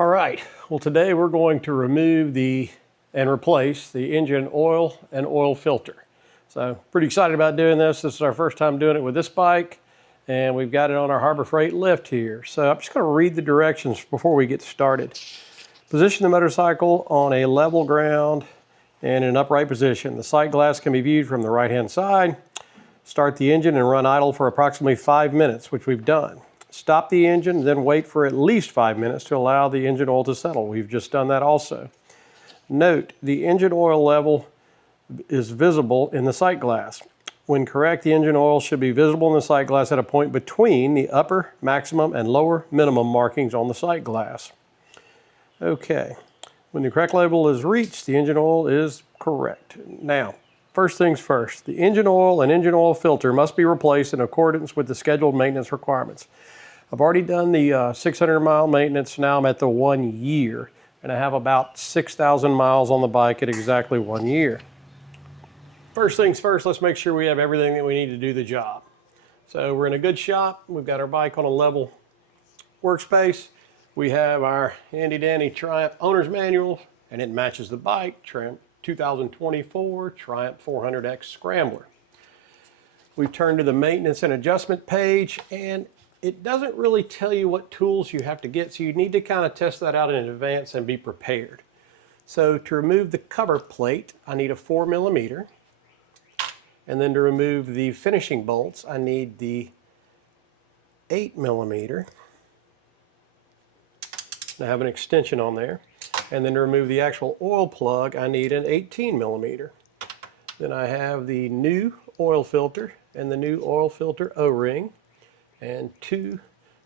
All right, well today we're going to remove and replace the engine oil and oil filter. So pretty excited about doing this. This is our first time doing it with this bike, and we've got it on our Harbor Freight lift here. So I'm just going to read the directions before we get started. Position the motorcycle on a level ground and in an upright position. The sight glass can be viewed from the right-hand side. Start the engine and run idle for approximately 5 minutes, which we've done. Stop the engine, then wait for at least 5 minutes to allow the engine oil to settle. We've just done that also. Note, the engine oil level is visible in the sight glass. When correct, the engine oil should be visible in the sight glass at a point between the upper maximum and lower minimum markings on the sight glass. Okay, when the correct level is reached, the engine oil is correct. Now, first things first, the engine oil and engine oil filter must be replaced in accordance with the scheduled maintenance requirements. I've already done the 600-mile maintenance. Now I'm at the 1 year, and I have about 6,000 miles on the bike at exactly 1 year. First things first, let's make sure we have everything that we need to do the job. So we're in a good shop. We've got our bike on a level workspace. We have our handy-dandy Triumph owner's manual, and it matches the bike, Triumph 2024 Triumph 400X Scrambler. We've turned to the maintenance and adjustment page, and it doesn't really tell you what tools you have to get, so you need to kind of test that out in advance and be prepared. So to remove the cover plate, I need a 4mm, and then to remove the finishing bolts, I need the 8mm. I have an extension on there. And then to remove the actual oil plug, I need an 18mm. Then I have the new oil filter and the new oil filter O-ring, and 2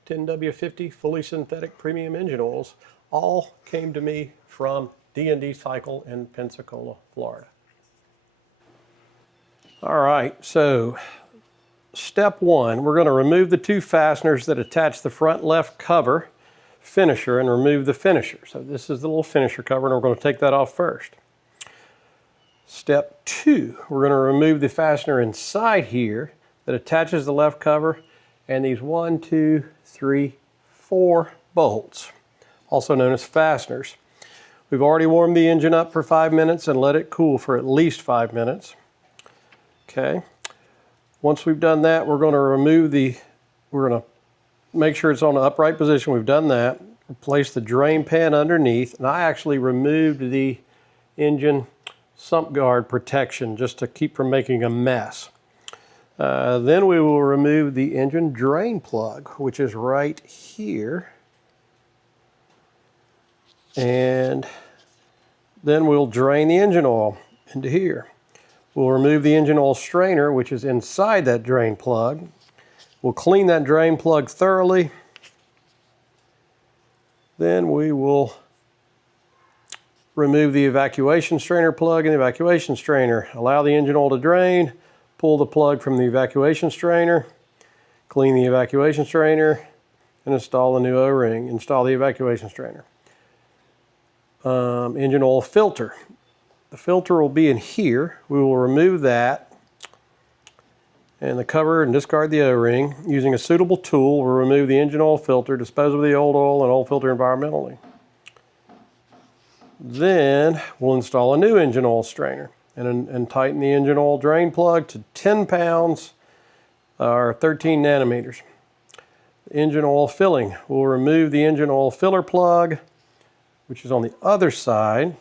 10W50 fully synthetic premium engine oils. All came to me from D&D Cycle in Pensacola, Florida. All right, so step one, we're going to remove the 2 fasteners that attach the front left cover finisher and remove the finisher. So this is the little finisher cover, and we're going to take that off first. Step 2, we're going to remove the fastener inside here that attaches the left cover and these 1, 2, 3, 4 bolts, also known as fasteners. We've already warmed the engine up for 5 minutes and let it cool for at least 5 minutes. Okay. Once we've done that, we're going to make sure it's on an upright position. We've done that. Replace the drain pan underneath, and I actually removed the engine sump guard protection just to keep from making a mess. Then we will remove the engine drain plug, which is right here. And then we'll drain the engine oil into here. We'll remove the engine oil strainer, which is inside that drain plug. We'll clean that drain plug thoroughly. Then we will remove the evacuation strainer plug and the evacuation strainer. Allow the engine oil to drain. Pull the plug from the evacuation strainer. Clean the evacuation strainer and install a new O-ring. Install the evacuation strainer. Engine oil filter. The filter will be in here. We will remove that and the cover and discard the O-ring. Using a suitable tool, we'll remove the engine oil filter, dispose of the old oil and oil filter environmentally. Then we'll install a new engine oil strainer and tighten the engine oil drain plug to 10 pounds or 13 nanometers. Engine oil filling. We'll remove the engine oil filler plug, which is on the other side.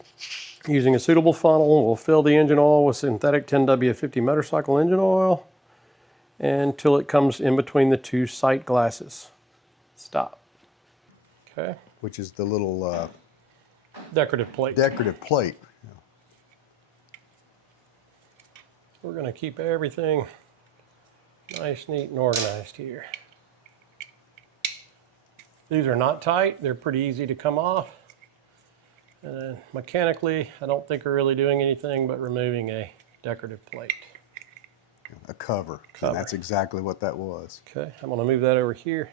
Using a suitable funnel, we'll fill the engine oil with synthetic 10W50 motorcycle engine oil until it comes in between the 2 sight glasses. Stop. Okay. Which is the little decorative plate. Decorative plate. Yeah. We're going to keep everything nice, neat, and organized here. These are not tight. They're pretty easy to come off. And then mechanically, I don't think we're really doing anything but removing a decorative plate. A cover. And that's exactly what that was. Okay, I'm going to move that over here.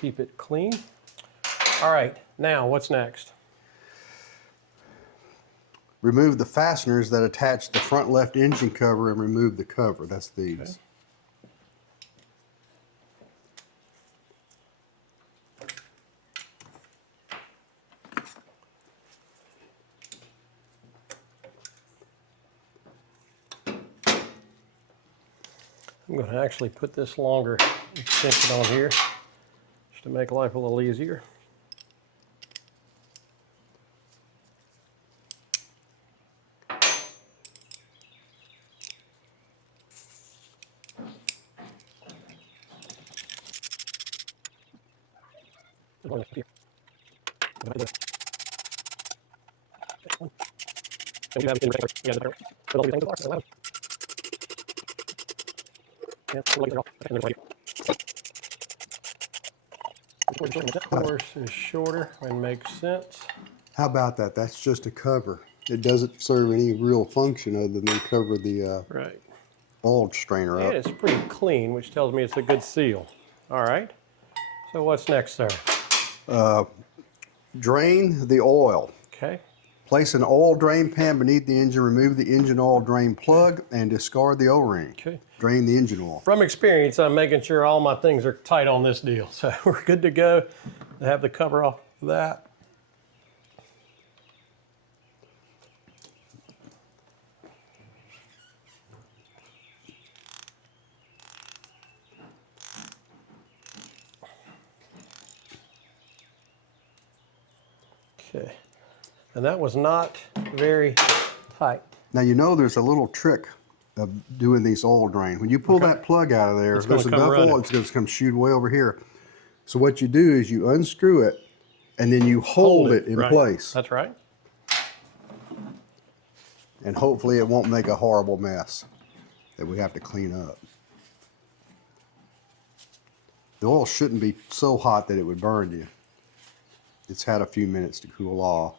Keep it clean. All right, now what's next? Remove the fasteners that attach the front left engine cover and remove the cover. That's these. Okay. I'm going to actually put this longer extension on here just to make life a little easier. Course is shorter and makes sense. How about that? That's just a cover. It doesn't serve any real function other than cover the Right. oil strainer And up. it's pretty clean, which tells me it's a good seal. All right. So what's next, sir? Drain the oil. Okay. Place an oil drain pan beneath the engine, remove the engine oil drain plug, and discard the O-ring. Okay. Drain the engine oil. From experience, I'm making sure all my things are tight on this deal. So we're good to go. I have the cover off of that. Okay. And that was not very tight. Now you know there's a little trick of doing these oil drain. When you pull that plug out of there, It's gonna there's come enough running. oil, it's going to come shooting way over here. So what you do is you unscrew it and then you hold it in right. place. That's right. And hopefully it won't make a horrible mess that we have to clean up. The oil shouldn't be so hot that it would burn you. It's had a few minutes to cool off.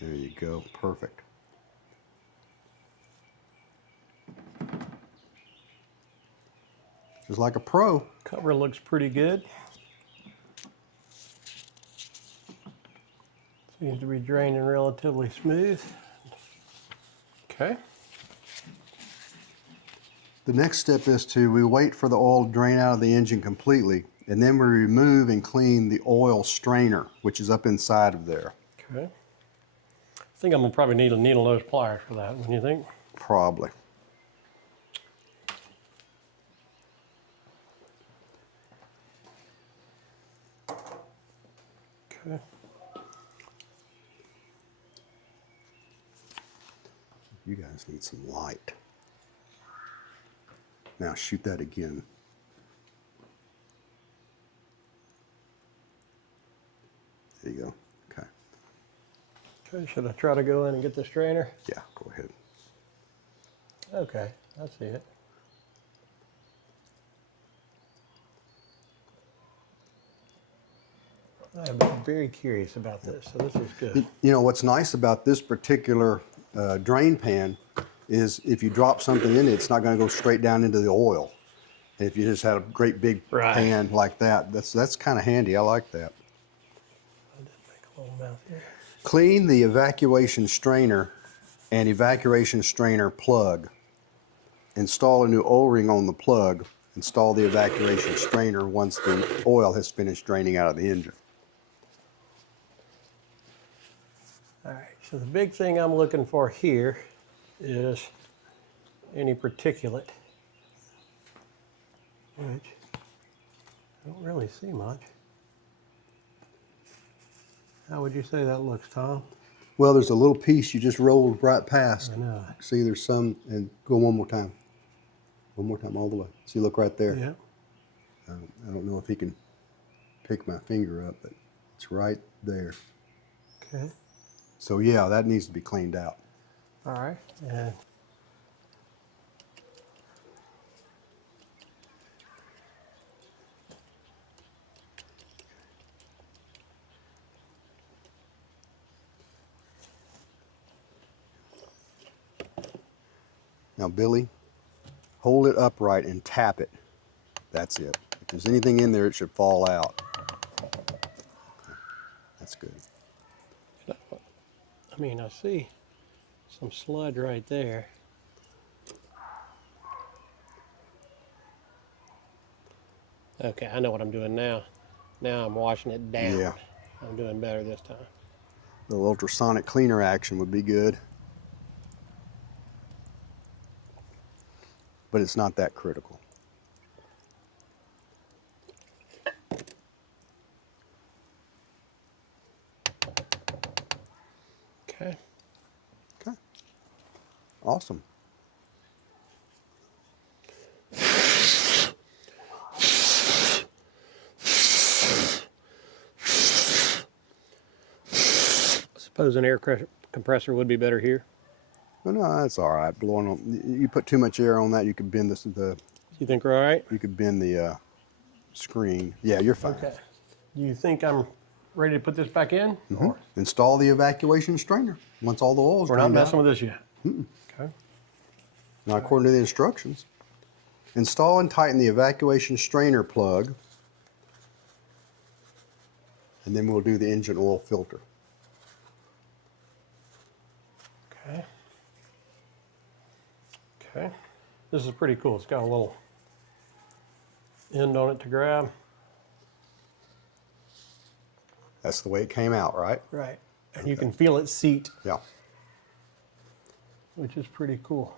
There you go, perfect. Just like a pro. Cover looks pretty good. Seems to be draining relatively smooth. Okay. The next step is we wait for the oil to drain out of the engine completely, and then we remove and clean the oil strainer, which is up inside of there. Okay. I think I'm gonna probably need a needle nose pliers for that. What do you think? Probably. Okay. You guys need some light. Now shoot that again. There you go. Okay. Okay, should I try to go in and get the strainer? Yeah, go ahead. Okay, I see it. I'm very curious about this, so this is good. You know, what's nice about this particular drain pan is if you drop something in it, it's not going to go straight down into the oil. If you just had a great big Right. pan like that, that's kind of handy. I like that. I did make a little mouth here. Clean the evacuation strainer and evacuation strainer plug. Install a new O-ring on the plug. Install the evacuation strainer once the oil has finished draining out of the engine. All right, so the big thing I'm looking for here is any particulate, which I don't really see much. How would you say that looks, Tom? Well, there's a little piece you just rolled right past. I know. See, there's some, and go one more time. One more time all the way. See, look right there. Yeah. I don't know if he can pick my finger up, but it's right there. Okay. So yeah, that needs to be cleaned out. All right. And Now, Billy, hold it upright and tap it. That's it. If there's anything in there, it should fall out. That's good. I mean, I see some sludge right there. Okay, I know what I'm doing now. Now I'm washing it down. Yeah. I'm doing better this time. The ultrasonic cleaner action would be good, but it's not that critical. Okay. Okay. Awesome. Suppose an air compressor would be better here. But no, that's all right. Blowing on, you put too much air on that, you could bend You think we're all right? you could bend the screen. Yeah, you're fine. Okay. Do you think I'm ready to put this back in? Or Install the evacuation strainer once all the oil is we're not drained messing out. with this yet? Okay. Now, according to the instructions, install and tighten the evacuation strainer plug, and then we'll do the engine oil filter. Okay. Okay. This is pretty cool. It's got a little end on it to grab. That's the way it came out, right? Right. And you can feel it seat, Yeah. which is pretty cool.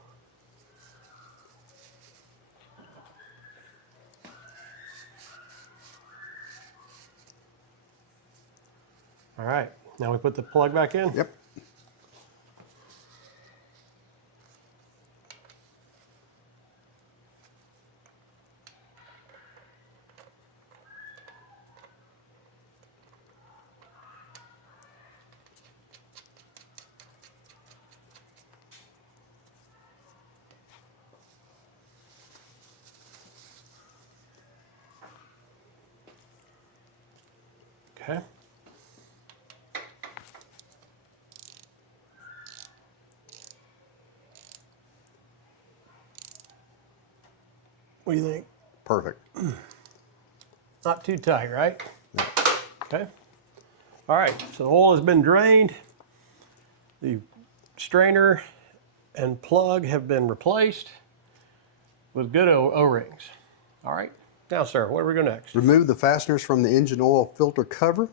All right. Now we put the plug back in? Yep. Okay. What do you think? Perfect. Not too tight, right? Okay. All right, so the oil has been drained. The strainer and plug have been replaced with good O-rings. All right, now, sir, where do we go next? Remove the fasteners from the engine oil filter cover.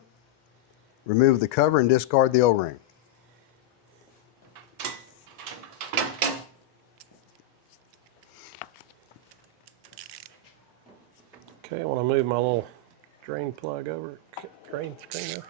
Remove the cover and discard the O-ring. Okay, I want to move my little drain plug over, drain screen over.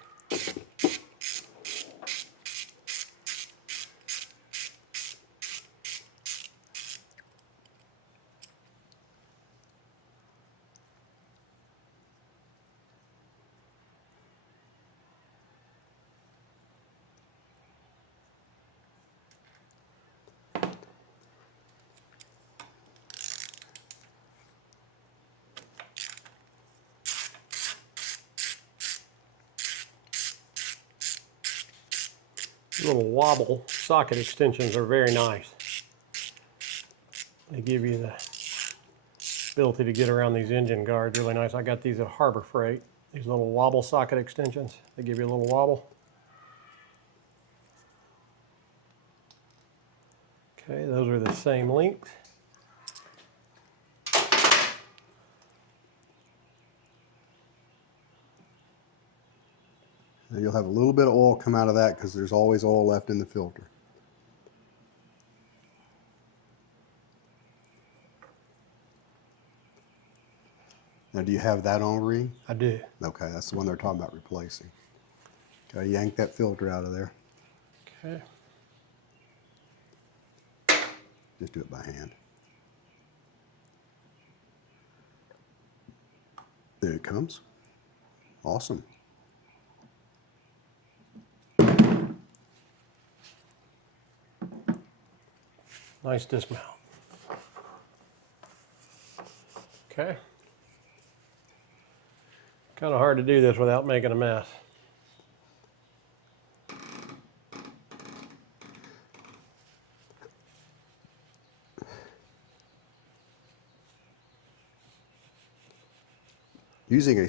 Little wobble socket extensions are very nice. They give you the ability to get around these engine guards really nice. I got these at Harbor Freight. These little wobble socket extensions. They give you a little wobble. Okay, those are the same length. Now you'll have a little bit of oil come out of that because there's always oil left in the filter. Now, do you have that on ring? I do. Okay, that's the one they're talking about replacing. Okay, yank that filter out of there. Okay. Just do it by hand. There it comes. Awesome. Nice dismount. Okay. Kind of hard to do this without making a mess. Using a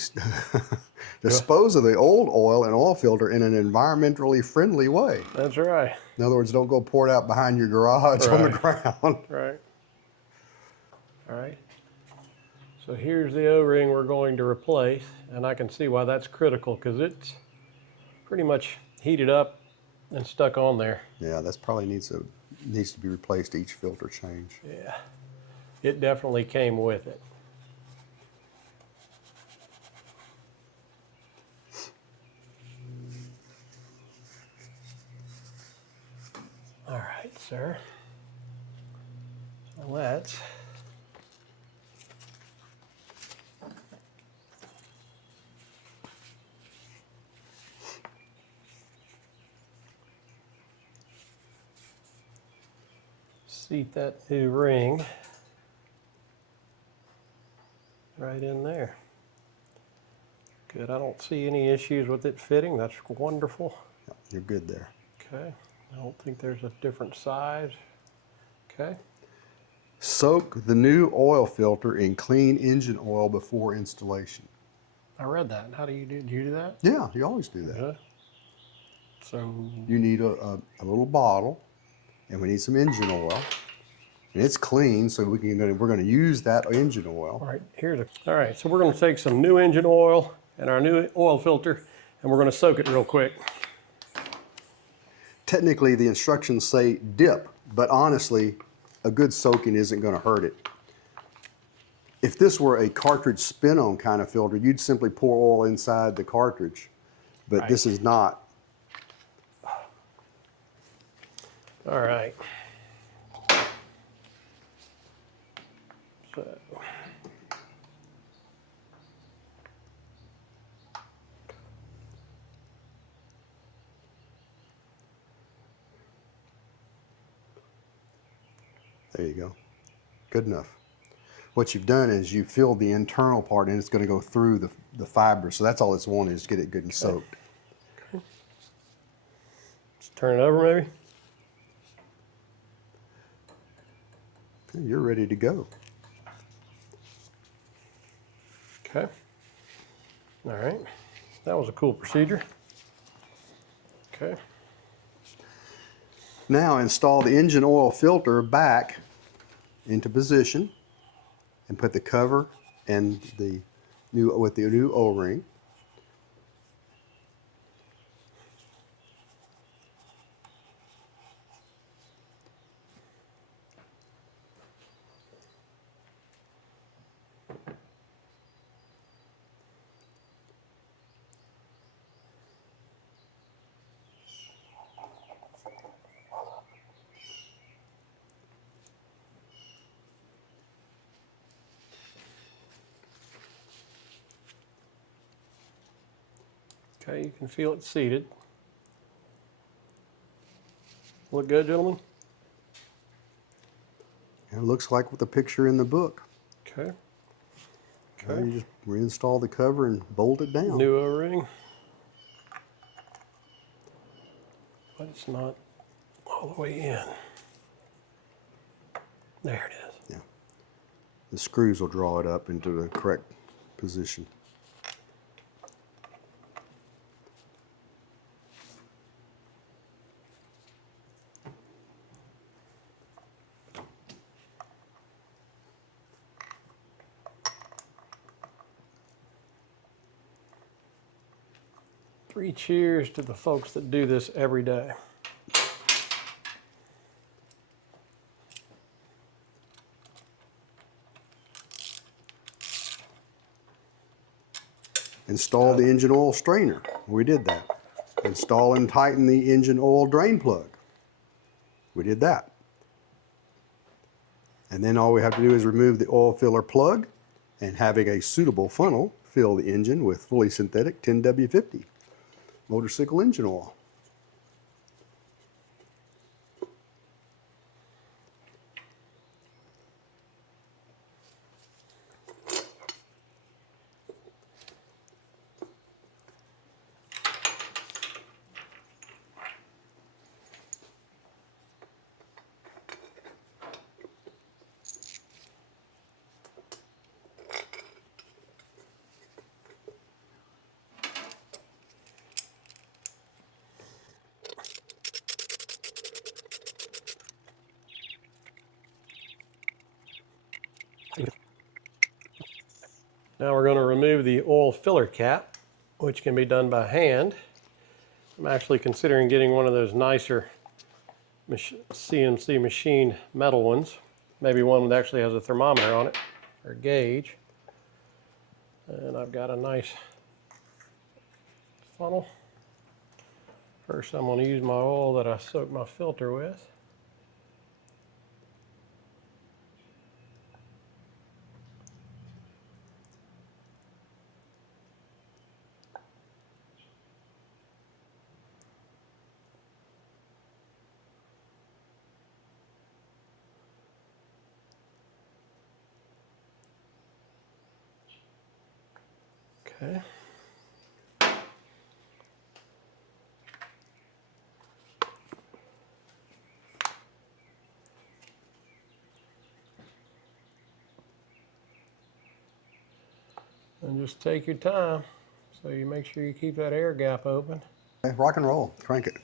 Dispose of the old oil and oil filter in an environmentally friendly way. That's right. In other words, don't go pour it out behind your garage on the ground. Right. All right. So here's the O-ring we're going to replace, and I can see why that's critical because it's pretty much heated up and stuck on there. Yeah, that's probably needs to be replaced each filter change. Yeah, it definitely came with it. All right, sir. So let's seat that new ring right in there. Good, I don't see any issues with it fitting. That's wonderful. You're good there. Okay, I don't think there's a different size. Okay. Soak the new oil filter in clean engine oil before installation. I read that. How do you do? Do you do that? Yeah, you always do that. Yeah. So You need a little bottle, and we need some engine oil, and it's clean, so we're going to use that engine oil. all right, all right. So we're going to take some new engine oil and our new oil filter, and we're going to soak it real quick. Technically, the instructions say dip, but honestly, a good soaking isn't going to hurt it. If this were a cartridge spin-on kind of filter, you'd simply pour oil inside the cartridge, but Right. this is not. All right. So There you go. Good enough. What you've done is you filled the internal part, and it's going to go through the fiber. So that's all it's wanting, is get it good and soaked. okay. Just turn it over maybe. Okay, you're ready to go. Okay. All right. That was a cool procedure. Okay. Now install the engine oil filter back into position and put the cover and the new O-ring. Okay, you can feel it seated. Look good, gentlemen? And it looks like with the picture in the book. Okay. Okay. You just reinstall the cover and bolt it down. New O-ring. But it's not all the way in. There it is. Yeah. The screws will draw it up into the correct position. Three cheers to the folks that do this every day. Install the engine oil strainer. We did that. Install and tighten the engine oil drain plug. We did that. And then all we have to do is remove the oil filler plug, and having a suitable funnel, fill the engine with fully synthetic 10W50 motorcycle engine oil. Now we're going to remove the oil filler cap, which can be done by hand. I'm actually considering getting one of those nicer CNC machined metal ones. Maybe one that actually has a thermometer on it, or gauge. And I've got a nice funnel. First I'm going to use my oil that I soaked my filter with. Okay. And just take your time, so you make sure you keep that air gap open. Okay, rock and roll. Crank it.